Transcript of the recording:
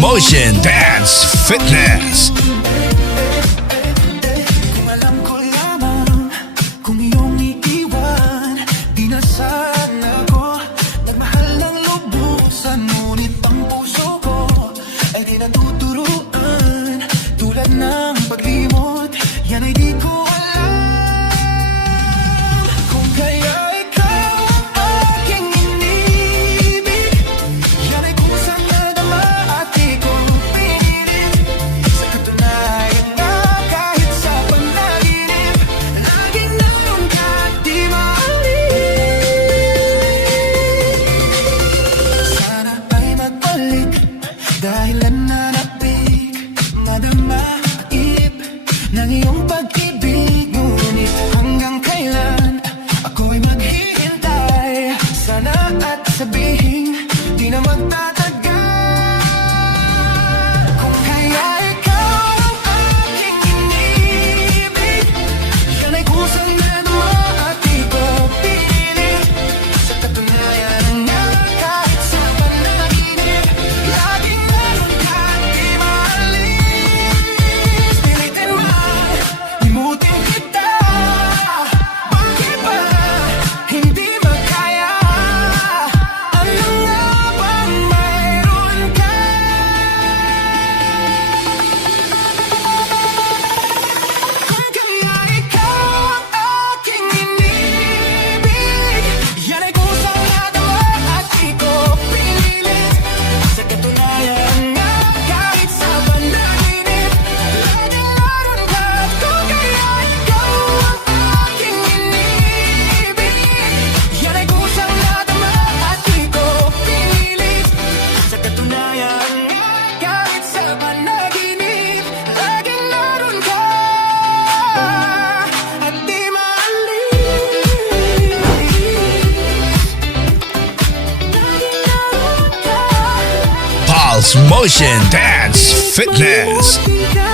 Motion Dance Fitness. Kung alam ko lamang, kung iyong iiwan, di na sana ako nagmahal ng lubusan. Ngunit ang puso ko ay di natuturuan. Tulad ng paglimot, yan ay di ko alam. Kung kaya ikaw ang aking inibig, yan ay kusang nadama at di ko pinilit. Sa katunayan nga kahit sa panaginip, laging naroon ka at di maalis. Sana ay magbalik dahil nananapig, nadama ng iyong pag-ibig. Ngunit hanggang kailan ako'y maghihintay? Sana at sabihin di na magtatagal. Kung kaya ikaw ang aking inibig, yan ay kusang nadama at di ko pinilit. Sa katunayan nga kahit sa panaginip, laging naroon ka at di maalis. Pilitin man, limutin kita, bakit ba hindi magkaya? Ano nga bang mayroon ka? Kung kaya ikaw ang aking inibig, yan ay kusang nadama at di ko pinilit. Sa katunayan nga kahit sa panaginip, laging naroon ka. Kung kaya ikaw ang aking inibig, yan ay kusang nadama at di ko pinilit. Sa katunayan nga kahit sa panaginip, laging naroon ka at di maalis. Laging naroon ka. Pulse Motion Dance Fitness. Mabuti ka.